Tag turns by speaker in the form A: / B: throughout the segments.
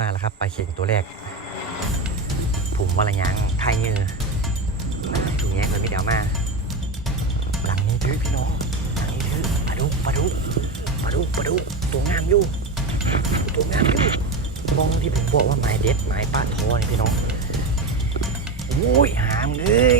A: มาแล้วครับไปลาเข่งตัวแรกผมว่าอะยังไทยเงือถุงแยกเลยไม่เดี๋ยวมา หลังนี้ถือพี่น้อง หลังนี้ถือปลาดุกปลาดุกปลาดุกปลาดุกตัวงามอยู่ ตัวงามอยู่มองที่ผมบอกว่าหมายเด็ดหมายป้าทอนี่พี่น้องโอ้ยหามเลย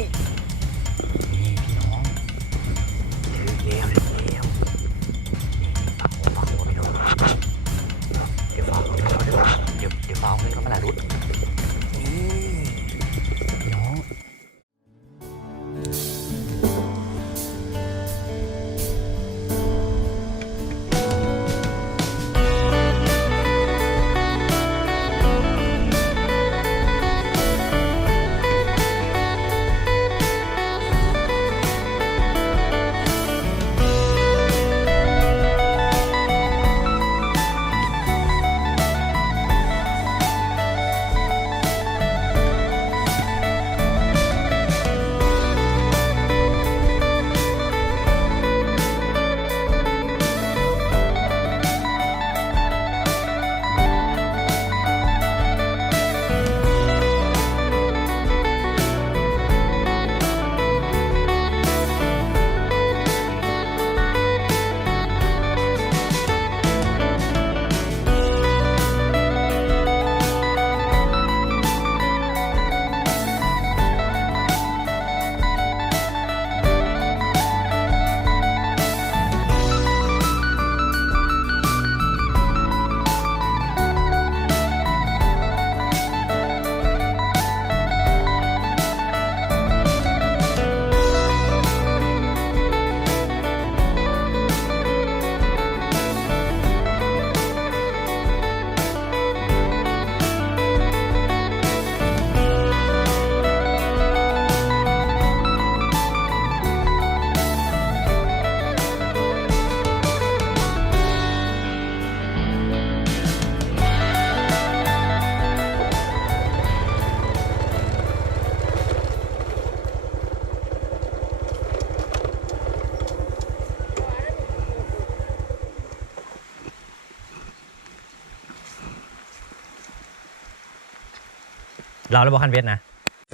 A: เราแล้วบอกคันเวทนะ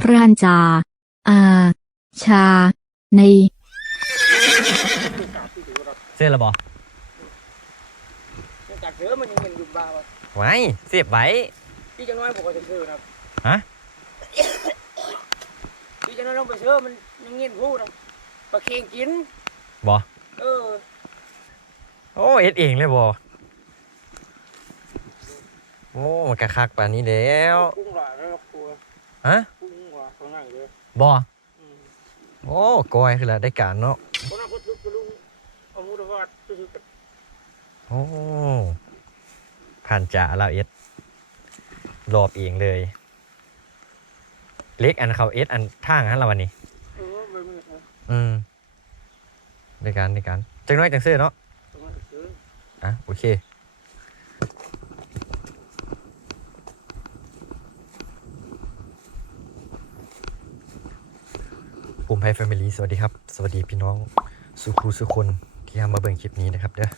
B: พรานจา อา ชา ใน
A: เสื้อระบอ
C: จากเสือมันยังเงินอยู่บ้าวะ
A: ไว้เสียบไว้
C: พี่จะน้อยผมก็จะซื้อนะ
A: ฮะ
C: พี่จะน้อยต้องไปซื้อมันยังเงินพูดนะปลาเค็งกิน
A: บอ
C: เออ
A: โอ้เอ็ดเองเลยบอโอ้มันกระคักป่านนี้แล้ว
C: กุ้งหล่ะแล้วกลัว
A: ฮะ
C: กุ้งหล่ะเขานั่งเลย
A: บอ
C: อืม
A: โอ้กอยคือละได้การเนาะ
C: เขานั่งก็ทุบกระลุงเอามูดวาดซื้อกัน
A: โอ้ผ่านจ่าเราเอ็ดรอบเองเลย เล็กอันเขาเอ็ดอันท่างนั้นละวันนี้
C: เออไม่มีนะ
A: อืมในการในการจังน้อยจังเสื้อเนาะ
C: ตรงนั้นซื้อ
A: อะโอเค มิไพแฟมิลี่สวัสดีครับ สวัสดีพี่น้องสุครูสุคนที่ทำมาเบิ่งคลิปนี้นะครับเด้อ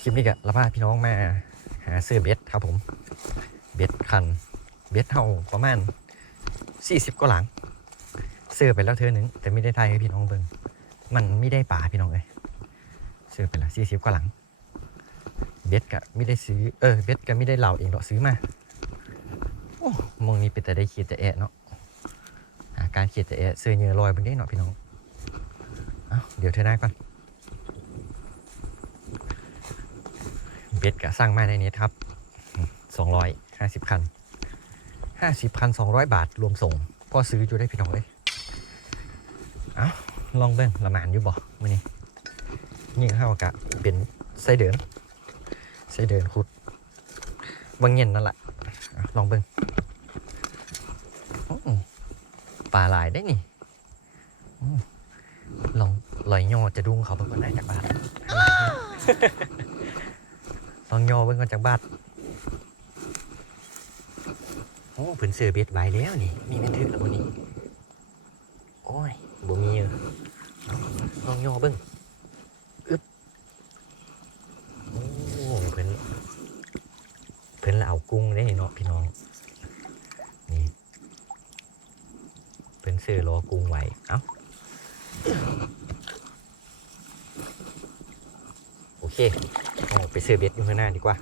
A: คลิปนี้ก็ละพาพี่น้องมาหาเสื้อเบสครับผมเบสคันเบสเท่าประมาณ 40กว่าหลัง เสื้อไปแล้วเธอหนึ่งแต่ไม่ได้ไทยให้พี่น้องเบิ่งมันไม่ได้ป่าพี่น้องเลยเสื้อไปและ40กว่าหลังเบสก็ไม่ได้ซื้อเออเบสก็ไม่ได้เหล่าเองหรอกซื้อมาโอ้มองนี้เป็นแต่ได้ขีดแต่แอะเนาะ การเขียดแต่แอะเสื้อเนื้อลอยบนนี้เนาะพี่น้องเอาเดี๋ยวเธอหน้าก่อนเบสก็สร้างมาในนี้ครับสองร้อยห้าสิบคันห้าสิบคันสองร้อยบาทรวมส่งก็ซื้ออยู่ได้พี่น้องเลยเอาลองเบิ้งละหมานอยู่บ่มื่อนี้นี่ก็เท่ากับเป็นไส้เดือนใส่เดินขุดบางเย็นนั่นแหละลองเบิ่ง ปลาหลายได้นี่ลองลอยย่อจะดุ้งเขาเบิ่งก่อนได้จากบ้านลองย่อเบิ่งก่อนจากบ้านโอ้ผืนเสือเบ็ดไว้แล้วนี่ มีแม่นถึกแล้วบนนี้ โอ้ยบ่มีเออลองย่อเบิ่งอึ๊บโอ้เพิ่นเพิ่นละเอากกุ้งได้เนาะพี่น้อง นี่ เป็นซื้อรอกุ้งไว้เอ้าโอเคเอาไปซื้อเบ็ดอยู่ข้างหน้าดีกว่า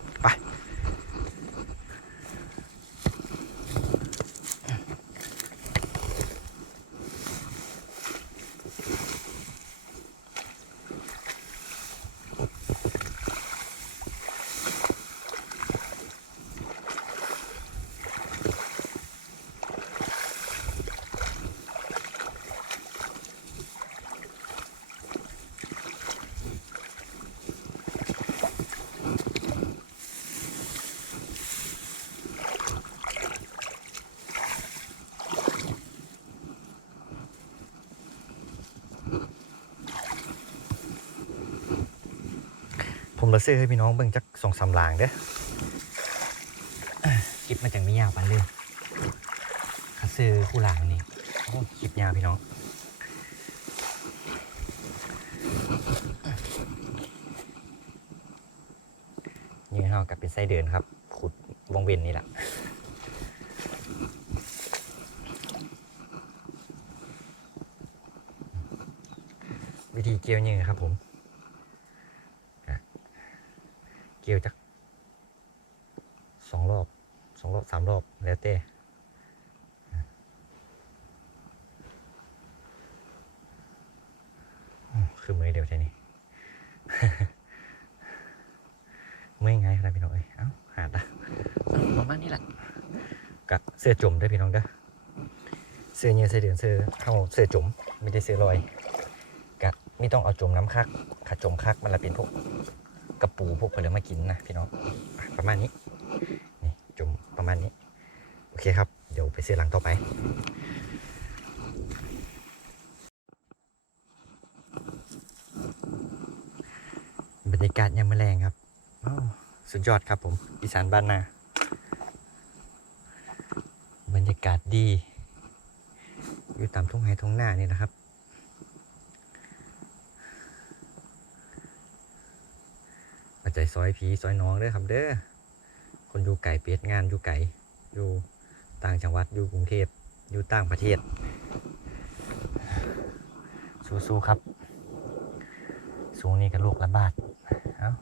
A: ไปผมมาซื้อให้พี่น้องเบิ่งจักสองสามหลางเด้อคลิปมันจังไม่ยาวปันเลยข้าซื้อคู่หลางนี่โอ้คลิปยาวพี่น้องนี่เฮากับเป็นไส้เดือนครับ ขุดวงเวียนนี่แหละวิธีเกี่ยวนี่ครับผม เกี่ยวจักสองรอบสองรอบสามรอบ แล้วแต่อ๋อคือมือเดียวใช่นี่เมื่อยไงครับพี่น้องเอ้ยเอ้าหาดละประมาณนี้แหละกับเสื้อจุ่มด้วยพี่น้องเด้อเสื้อเนื้อเสื้อเดือนเสื้อเข้าเสื้อจุ่มไม่ได้เสื้อลอยกะไม่ต้องเอาจุ่มน้ำคักขาจมคักมันละเป็นพวก กระปูพวกผลไม้กินนะพี่น้องประมาณนี้นี่จุ่มประมาณนี้ โอเคครับ เดี๋ยวไปซื้อหลังต่อไปบรรยากาศยามมื้อแรงครับสุดยอดครับผม อีสานบ้านนา บรรยากาศดี อยู่ตามทุ่งไร่ทุ่งนานี่นะครับ มาใจ ซอยผีซอยน้องเด้อครับเด้อคนอยู่ไก่เป็ดงานอยู่ไก่อยู่ต่างจังหวัดอยู่กรุงเทพอยู่ต่างประเทศ สู้ๆครับ สูงนี่กับโรคระบาดเอา้า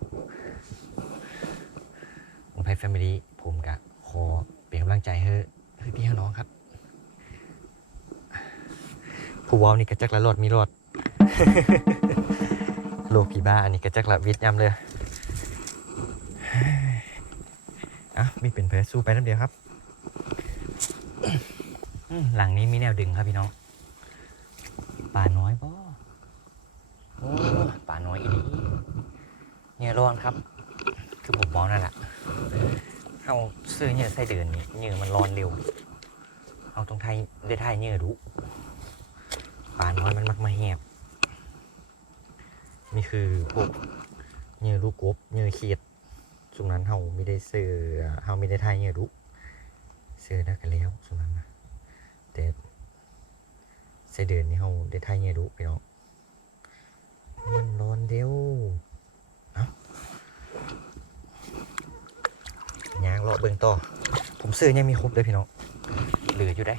A: ผมไพแฟมิลี่ผมกะขอเป็นกำลังใจให้ให้พี่ให้น้องครับผู้วอลนี่กระจักละรอดมีรอดโลกีบ้าอันนี้กระจักละวิทย์ยำเลย อะมีเป็นเพลสู้ไปน้ำเดียวครับหลังนี้มีแนวดึงครับพี่น้อง ป่าน้อยบ่โอ้ป่าน้อยอีดีเนี่ยร้อนครับ คือผมมองนั่นแหละเอาซื้อเนี่ยไส้เดือนนี่เหงื่อมันร้อนเร็ว เอาตรงไทยได้ไทยเหงื่อดุป่าน้อยมันมักมาแหบนี่คือพวกเหงื่อลูกกบเหงื่อเขียด ช่วงนั้นเฮาไม่ได้ซื้อเฮาไม่ได้ทายเงี้ยรู้ซื้อได้กันแล้วช่วงนั้นนะแต่ใส่เดือนนี้เฮาได้ทายเงี้ยรู้พี่น้องมันร้อนเดียวเอ้ายางเลาะเบิ่งต่อ ผมซื้อยังมีครบเลยพี่น้องเหลืออยู่ได้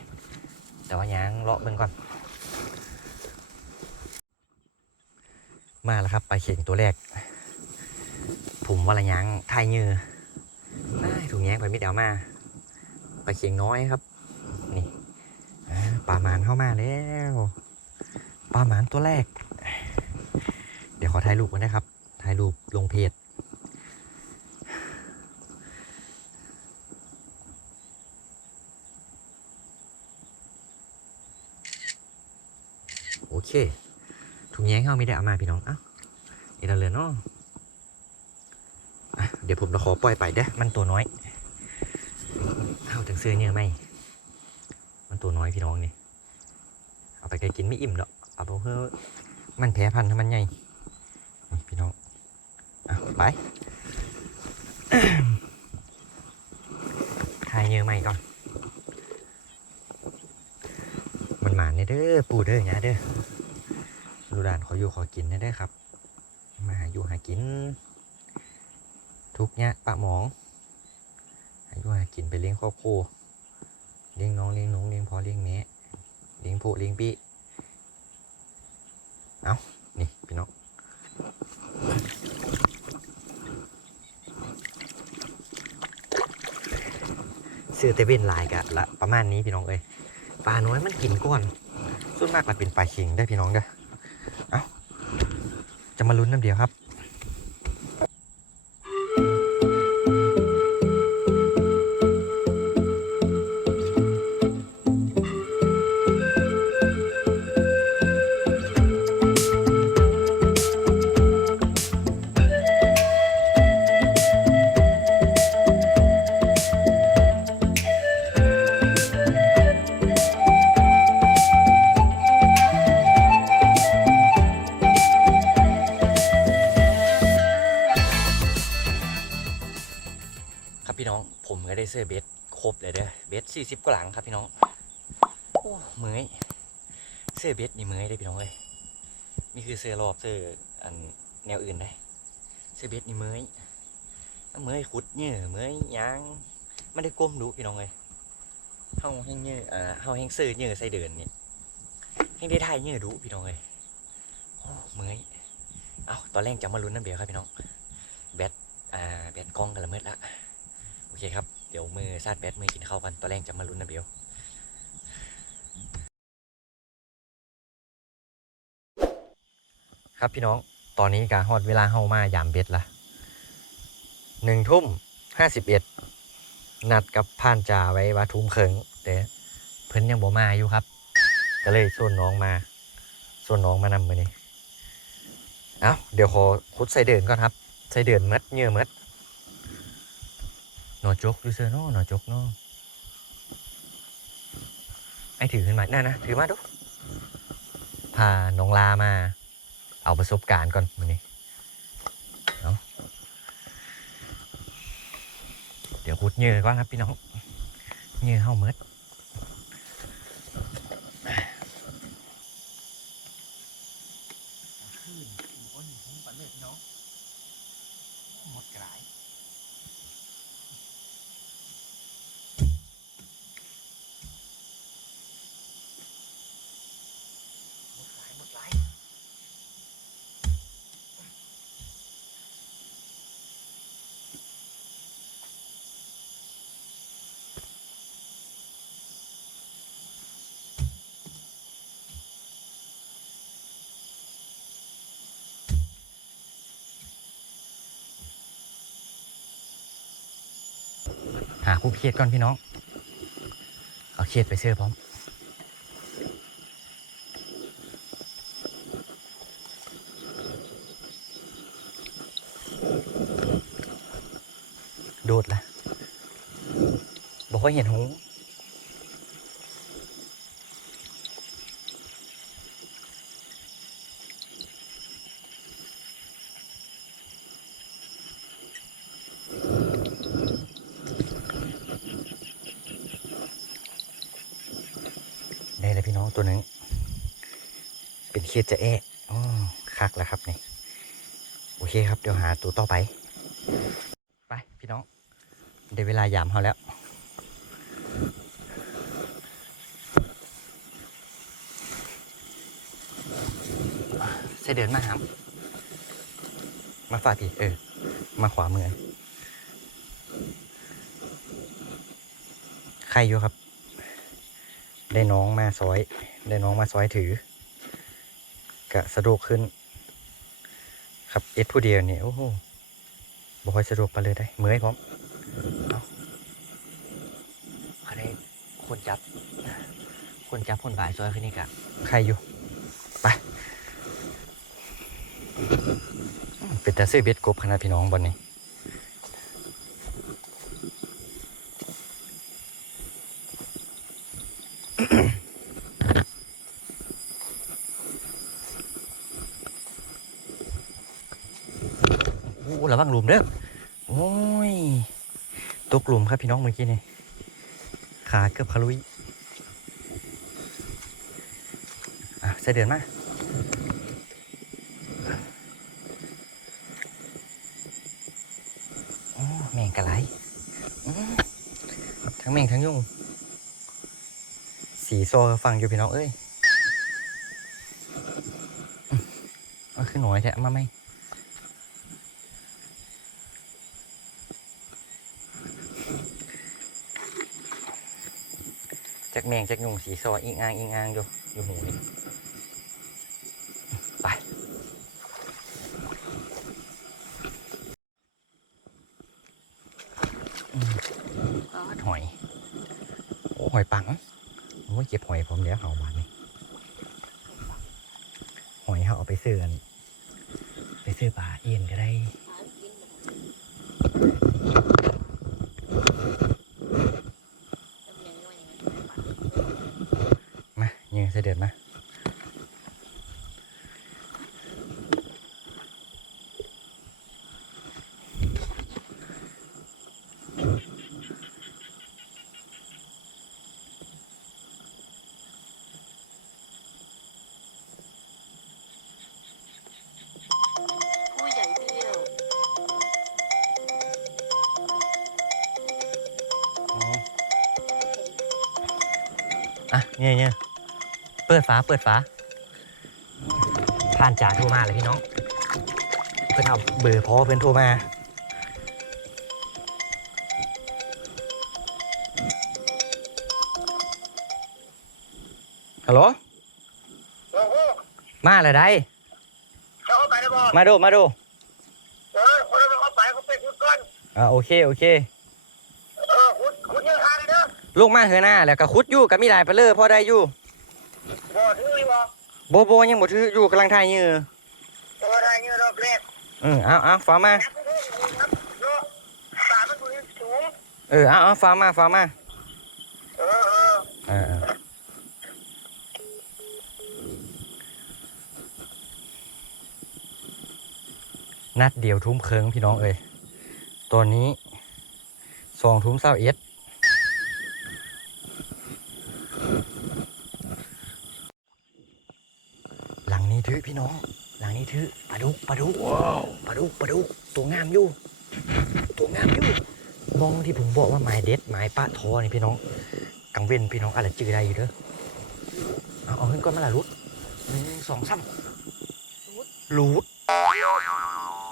A: แต่ว่ายางเลาะเบิ่งก่อนมาแล้วครับไปลาเข่งตัวแรก ผมว่าละยังไทยยือได้ถุงแยงไปไม่เดียวมาไปลาเคียงน้อยครับ นี่ปลาหมานเข้ามาแล้วปลาหมานตัวแรก เดี๋ยวขอถ่ายรูปกันนะครับถ่ายรูปลงเพจโอเคถุงแยงเข้าไม่ได้เอามาพี่น้องเอ้าเอราเลยเนาะอะ เดี๋ยวผมจะขอปล่อยไปเด้อมันตัวน้อยเอาถึงเสื้อเนี่ยไหมมันตัวน้อยพี่น้องนี่ เอาไปไกลกินไม่อิ่มหรอกเอาไปเพื่อมันแพ้พันธุ์ให้มันใหญ่พี่น้องอะไปทายเยอะไหมก่อน มันหมานเนี่ยเด้อปูเด้อเนี่ยเด้อลูกหลานขออยู่ขอกินเนี่ยเด้อครับ มาหาอยู่หากิน ทุกเนี้ยปะหมองด้วยกินไปเลี้ยงครอบครัวเลี้ยงน้องเลี้ยงหน้องเลี้ยงพ่อเลี้ยงแม่เลี้ยงผู้เลี้ยงพี่เอานี่พี่น้องซื้อเตเว่นลายกะละประมาณนี้พี่น้องเอ้ยปลาน้อยมันกินก้อนส่วนมากมันเป็นปลาเข็งได้พี่น้องเด้อเอาจะมาลุ้นน้ำเดียวครับ สสี่สิบกว่าหลังครับพี่น้องโอ้เมยเสื้อเบสนี่เมยได้อพี่น้องเลยนี่คือเสื้อรอบเสื้ออันแนวอื่นได้เสื้อเบสนี่เมยเมยขุดเหงื่อเมยยางไม่ได้ก้มดูพี่น้องเลยเฮาแห้งเหงื่ออ่าเฮาแห้งเสื้อเหงื่อใส่เดินนี่แห้งได้ถ่ายเหงื่อดูพี่น้องเลยโอ้เมยเอาตอนแรกจะมาลุ้นน้ำเบียร์ครับพี่น้องแบตอ่าแบตกล้องกันละเมิดละโอเคครับ เดี๋ยวมือซาดแบดมือกินข้าวกันตอนแรกจะมาลุ้นนะเบลครับพี่น้องตอนนี้กาฮอดเวลาเฮามายามเบ็ดละหนึ่งทุ่มห้าสิบเอ็ดนัดกับผ่านจ่าไว้ว่าทุ่มเคิงแต่เพิ่นยังบ่มาอยู่ครับ ก็เลยส่วนน้องมาส่วนน้องมานำมือนี้เอ้าเดี๋ยวขอคุดใส่เดินก่อนครับ ใส่เดินมัดเหงื่อมัด นอจกดูเซอร์เนาะหนอจกเนาะไอถือขึ้นมาน่านะถือมาดูพาน้องลามา เอาประสบการณ์ก่อนวันนี้เดี๋ยวขุดเงยื่อก่อนครับพี่น้องเงยื่อเข้าเมดหมดกระไร หมดหลายหมดหลาย กูเครียดก่อนพี่น้อง เอาเครียดไปเสื้อพร้อมโดดละบอกว่าเห็นหู เลยพี่น้องตัวหนึ่งเป็นเคสจะแอะอ๋อคักแล้วครับนี่โอเคครับ เดี๋ยวหาตัวต่อไป ไปพี่น้องได้เวลายามเขาแล้วใส่เดินมาครับมาฝาดีเออ มาขวามือใครอยู่ครับ ได้น้องมาซอย ได้น้องมาซอยถือกะสะดวกขึ้น ครับเอ็ดผู้เดียวเนี่ยโอ้โหบ่ค่อยสะดวกไปเลยได้เมื่อยพร้อมเอาเขาได้คนจับ คนจับคนบ่ายซอยขึ้นนี่กะใครอยู่ไปเป็นแต่ซื้อเบ็ดกบขนาดพี่น้องบนนี้ โอ้ระวังหลุม เด้อโอ้ยตกหลุมครับพี่น้องเมื่อกี้นี่ขาเกือบขลุยอะใส่เดือนมาโอ้แมงกะไรทั้งแมงทั้งยุงสีโซฟังอยู่พี่น้องเอ้ยอืมเอาขึ้นหน่อยแท้เอามาไหม จักแมงจักยุงสีโซอิงอ่างอิงอ่างอยู่อยู่หูนี่ไปอ้าวหอยโอ้หอยปังโอ้ยเก็บหอยผมเดี๋ยวเอาบานนี่หอยเขาเอาไปซื้อกันไปซื้อปลาเอียนก็ได้ อะเนี่ยเนี่ยเปิดฝาเปิดฝาผ่านจ่าโทรมาเลยพี่น้อง เพื่อนเอาเบอร์พอเพื่อนโทรมาฮัลโหล
C: โอ้โห
A: มาเลยได้
C: เขาเอาไปแล้วบอก
A: มาดูมาดู
C: เออคนเราเอาไปเขาไปคุดก่อน
A: อ่าโอเค โอเค
C: เออคุดคุดยังหาเลยเด้อ
A: ลูกมาเหือหน้าแล้วก็คุดอยู่กับมีหลายไปเลยพอได้อยู่
C: บ่ถือบ่
A: โบโบยังบ่ถืออยู่กำลังทายยือ
C: เออได้เงินรอบแรก
A: เออเอาเอาฟ้ามา
C: นับไปเลยนับเนาะตามันดูสูง
A: เออเอาเอาฟ้ามาฟ้ามา
C: เออเออ
A: เออเออนัดเดียวทุ่มเคิงพี่น้องเอ้ยตอนนี้สองทุ่มเศร้าเอ็ดหลังนี้ถือพี่น้อง หลังนี้ถือปลาดุกปลาดุก ปลาดุกตัวงามอยู่ ตัวงามอยู่มองที่ผมบอกว่าหมายเด็ดหมายปะทอนี่พี่น้องกังเว้นพี่น้องอะไรจือได้อยู่เด้อเอาเอาขึ้นก้อนมาละรุดหนึ่งสองสามรูด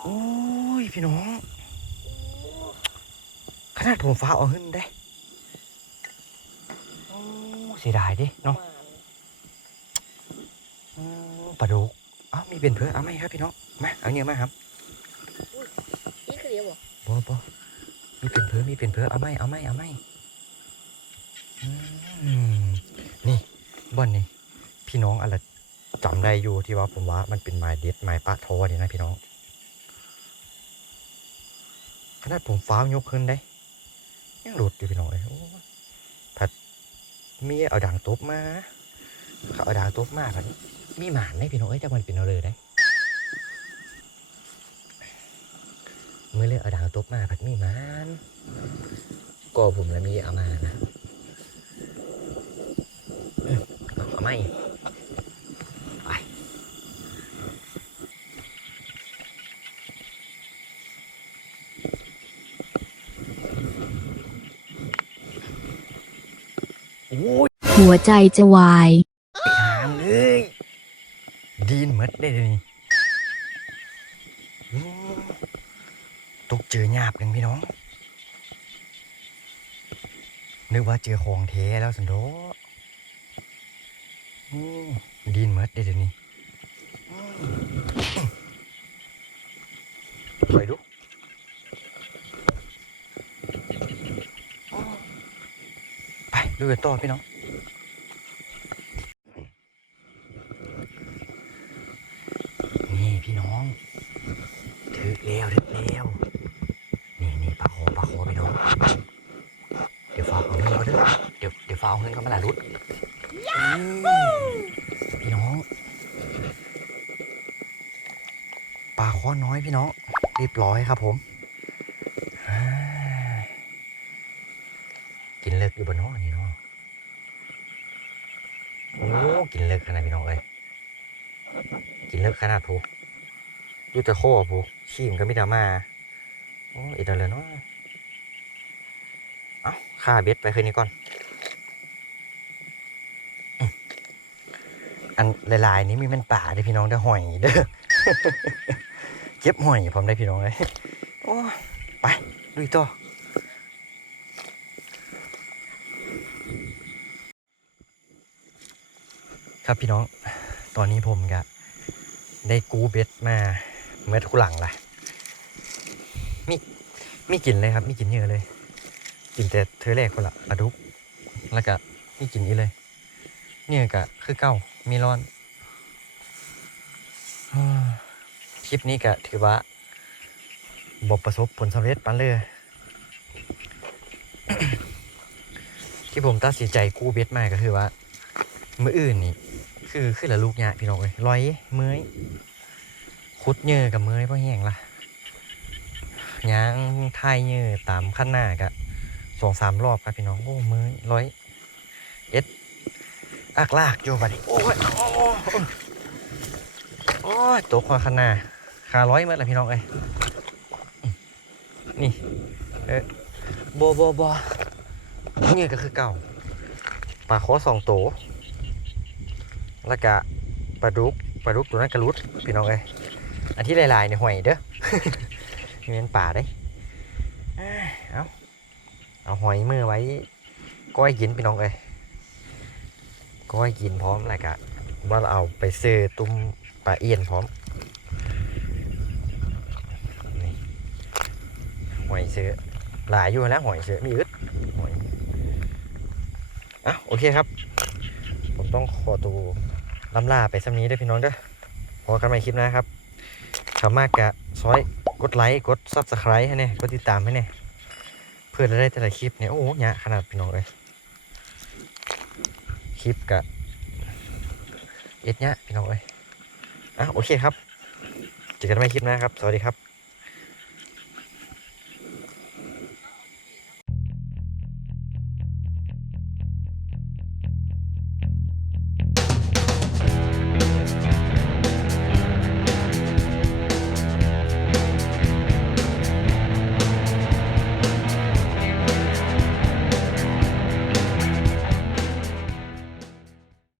A: โอ้ยพี่น้อง ขนาดผมฟ้าเอาขึ้นได้เสียดายดิเนาะอืมปลาดุกอ้ามีเป็นเพื่อเอาไหมครับพี่น้องมาเอาเงี้ยมาครับ
D: บ่
A: บ่มีเป็นเพื่อมีเป็นเพื่อเอาไหมเอาไหมเอาไมอืมนี่บ่อนนี่พี่น้องอะไรจำได้อยู่ที่ว่าผมว่ามันเป็นไม้เด็ดไม้ปะโทนี่นะพี่น้องขนาดผมฟ้าวยกขึ้นได้ยังหลุดอยู่พี่น้องเลยผัดมีเอาด่างตบมาเขาเอาด่างตบมาผัดมีหมานไหมพี่น้องเอ้ยจักมันเป็นเอาเลยได้ มื่อเลือกเอาด่างตบมาผัดมีมานก็ผมแล้วมีเอามานะเอาไม่ไป
B: หัวใจจะวาย
A: อของแท้แล้วสันโดดินหมดได้เลยนี่อืมปล่อยดูไปดูกันต่อพี่น้อง นี่พี่น้องถึกแล้วถึกแล้วนี่นี่ปลาโคปลาโคพี่น้อง เดี๋ยวฟ้าเอาเงินเขาเด้อ เดี๋ยวเดี๋ยวฟ้าเอาเงินเขามาละรุดอืมพี่น้อง ปลาข้อน้อยพี่น้อง เรียบร้อยครับผมอ่ากินเลิกอยู่บนน้อนี่เนาะโอ้กินเลิกขนาดพี่น้องเอ้ยกินเลิกขนาดผูอยูแต่โคผูขี้มนก็ไม่ดรามาโอ้อีดาเลยเนาะเอ้าคค่าเบ็ดไปคืนนี้ก่อนอืม อันหลายๆนี้มีเป็นป่าเด้พี่น้องเด้อหอยเด้อเก็บหอยผมได้พี่น้องเลยโอ้ไปลุยต่อครับพี่น้องตอนนี้ผมก็ได้กูเบ็ดมาเม็ดคุหลังละมีมีกลิ่นเลยครับมีกลิ่นเยอะเลย กินแต่เธอแรกคนละปลาดุกแล้วก็มีกลิ่นนี้เลย เนี่ยก็คือเก้า มีร้อนคลิปนี้ก็ถือว่าบประสบผลสำเร็จปันเลย ที่ผมตัดสินใจกู้เบ็ดมาก็คือว่า มืออื่นนี่ คือคือละลูกเนี่ยพี่น้องเอ้ยร้อยเมื่อยคุดเยื่อกับเมื่อยเพราะแห้งละย่างทายเยื่อตามขั้นหน้ากะสองสามรอบครับพี่น้องโอ้เมื่อยร้อยเอ็ด อักลากอยู่บัดนี้โอ้ยโอ้ยโอ้ยตัวคอขั้นหน้าขาร้อยเมื่อละพี่น้องเอ้ยอืมนี่เออโบโบโบเหยื่อก็คือเก่าปลาคอสองตัวแล้วก็ปลาดุกปลาดุกตัวนั้นกระลุดพี่น้องเอ้ยอันที่ลายๆเนี่ยห่วยเด้อนี่เป็นป่าได้อ่าเอาเอาหอยมือไว้ก้อยกินพี่น้องเอ้ย ก้อยกินพร้อมแล้วก็ว่าเราเอาไปซื้อตุ้มปลาเอียนพร้อมนี่หอยซื้อหลายอยู่แล้วหอยซื้อมีอึดหอยอะโอเคครับ ผมต้องขอตัวลำลาไปสักนี้ด้อพี่น้องเด้อพอกันใหม่คลิปหนะครับขามากกะซอยกดไลค์กดซับสไครต์ให้เนี่ยกดติดตามให้เนี่ยเพื่อจะได้แต่ละคลิปเนี่ยโอ้โหเนี่ยขนาดพี่น้องเลย คลิปกะเอ็ดเนี้ยพี่น้องเลยอะโอเคครับ เจอกันใหม่คลิปหนะครับ สวัสดีครับ